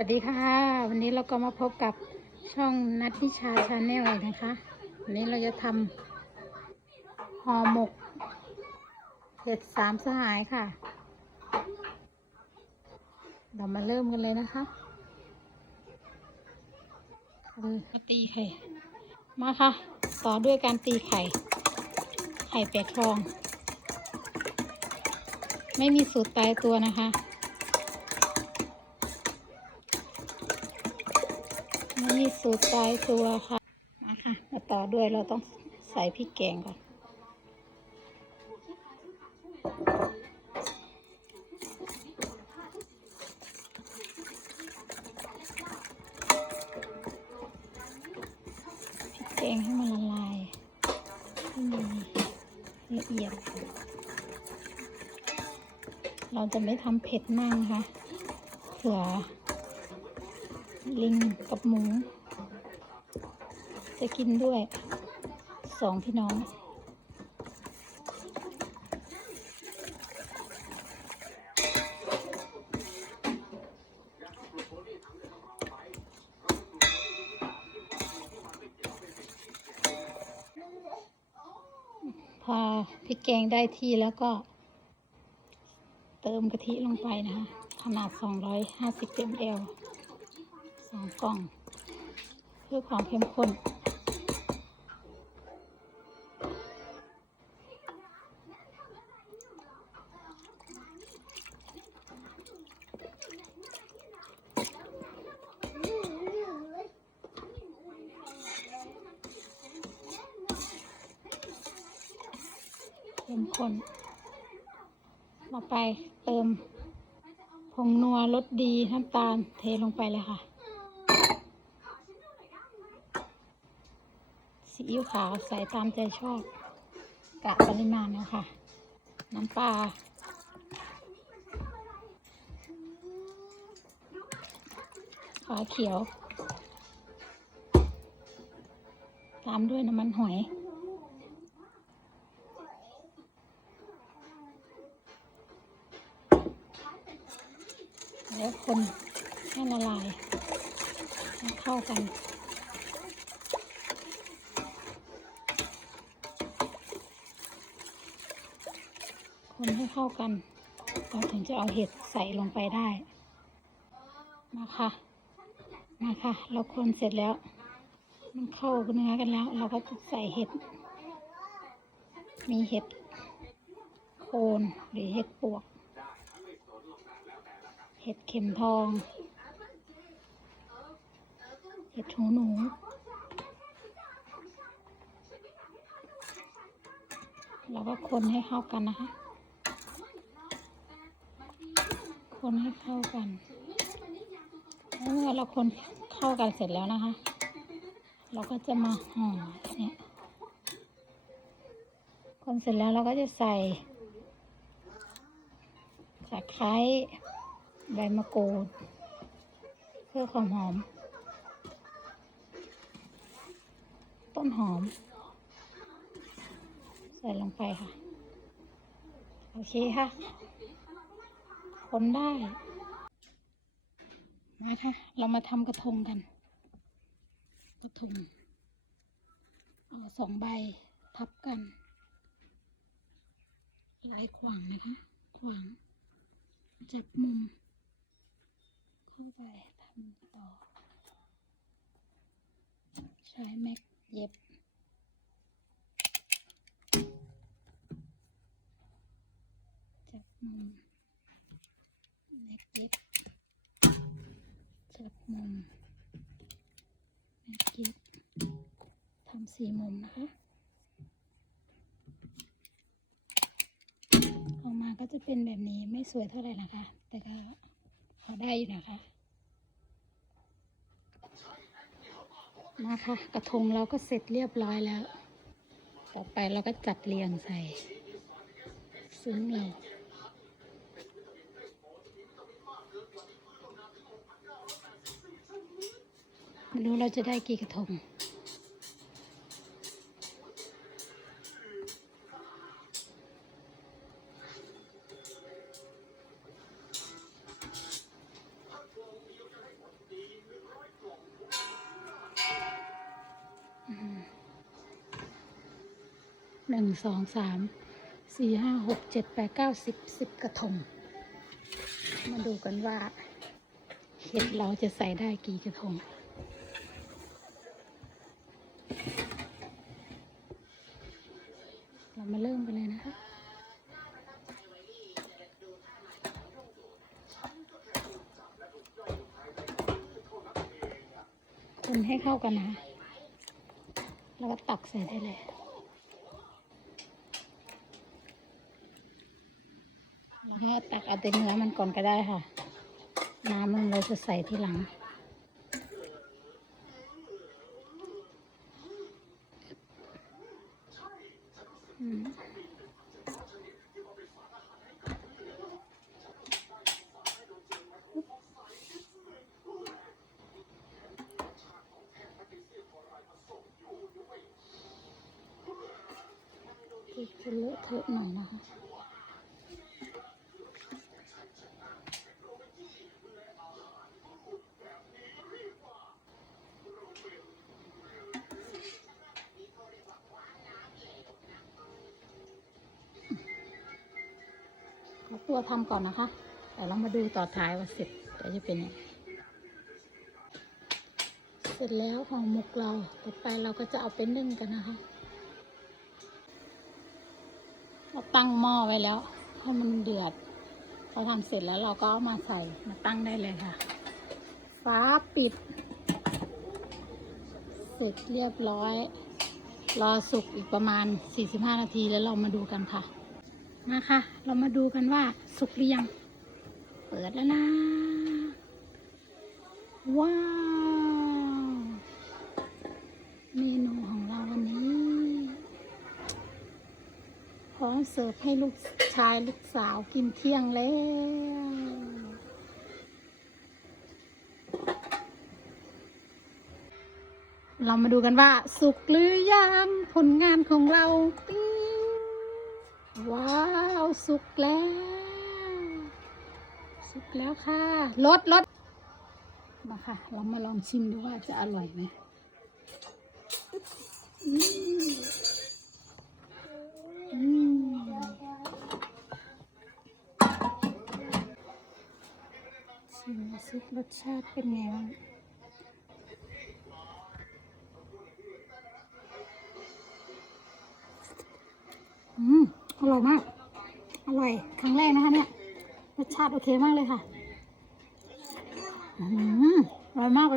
วัสดีค่ะ วันนี้เราก็มาพบกับช่องนัดนิชาชาแนลนะคะ วันนี้เราจะทำห่อหมกเห็ดสามสหายค่ะ เรามาเริ่มกันเลยนะคะมาตีไข่ มาค่ะ ต่อด้วยการตีไข่ ไข่เป็ดทอง ไม่มีสูตรตายตัวนะคะ ไม่มีสูตรตายตัวค่ะมาค่ะมาต่อด้วยเราต้องใส่พริกแกงก่อนพริกแกงให้มันละลายให้มันละเอียด เราจะไม่ทำเผ็ดมากนะคะเผื่อ ลิงกับหมู จะกินด้วยสองพี่น้อง พอพริกแกงได้ที่แล้วก็ เติมกะทิลงไปนะคะ ขนาด 250 ml ส องกล่องเพื่อความเข้มข้นเข้มข้นต่อไปเติมผงนัวรสดีน้ำตาลเทลงไปเลยค่ะ ซีอิ๊วขาวใส่ตามใจชอบกะปริมาณนะคะ น้ำปลาฝาเขียว ตามด้วยน้ำมันหอยแล้วคนให้ละลายให้เข้ากัน คนให้เข้ากัน เราถึงจะเอาเห็ดใส่ลงไปได้มาค่ะมาค่ะเราคนเสร็จแล้ว มันเข้าเนื้อกันแล้ว เราก็จะใส่เห็ด มีเห็ดโคนหรือเห็ดปวก เห็ดเข็มทอง เห็ดหูหนูเราก็คนให้เข้ากันนะคะ คนให้เข้ากันเมื่อเราคนเข้ากันเสร็จแล้วนะคะ เราก็จะมาห่อเนี่ยคนเสร็จแล้วเราก็จะใส่ตะไคร้ใบมะกรูด เพื่อความหอม ต้นหอม ใส่ลงไปค่ะ โอเคค่ะ คนได้นะคะเรามาทำกระทงกัน กระทงเอาสองใบทับกัน ลายขวางนะคะ ขวาง จับมุม เข้าไปทำต่อ ใช้แม็กเย็บจับมุมแม็กเย็บับมุมแม็กเย็บทำสี่มุมนะคะออกมาก็จะเป็นแบบนี้ไม่สวยเท่าไหร่นะคะ แต่ก็พอได้อยู่นะคะมาค่ะกระทงเราก็เสร็จเรียบร้อยแล้ว ต่อไปเราก็จัดเรียงใส่ ซึ้งเรา ไม่รู้เราจะได้กี่กระทงหนึ่งสองสามสี่ห้าหกเจ็ดแปดเก้าสิบสิบกระทง มาดูกันว่าเห็ดเราจะใส่ได้กี่กระทง เรามาเริ่มกันเลยนะคะคนให้เข้ากันนะคะ แล้วก็ตักใส่ได้เลยแล้วตักเอาแต่เนื้อมันก่อนก็ได้ค่ะ น้ำมันเราจะใส่ทีหลัง อืม จะเลอะเทอะหน่อยนะคะขอตัวทำก่อนนะคะ แต่เรามาดูต่อท้ายว่าเสร็จแล้วจะเป็นยังไงเสร็จแล้วห่อหมกเรา ต่อไปเราก็จะเอาไปนึ่งกันนะคะ ตั้งหม้อไว้แล้ว ให้มันเดือดพอทำเสร็จแล้วเราก็เอามาใส่มาตั้งได้เลยค่ะ ฟ้าปิด เสร็จเรียบร้อย รอสุกอีกประมาณ 45 นาทีแล้วเรามาดูกันค่ะ มาค่ะ เรามาดูกันว่าสุกหรือยัง เปิดแล้วนะ ว้าว เมนูของเราวันนี้ พร้อม เสิร์ฟให้ลูกชายลูกสาวกินเที่ยงแล้ว เรามาดูกันว่า สุกหรือยังผลงานของเราปิ้งว้าว สุกแล้ว สุกแล้วค่ะลดลดมาค่ะ เรามาลองชิมดูว่าจะอร่อยไหม ชิมสิรสชาติเป็นไงบ้างอืมอร่อยมาก อร่อย ครั้งแรกนะคะเนี่ยรสชาติโอเคมากเลยค่ะ อืมอร่อยมากเลย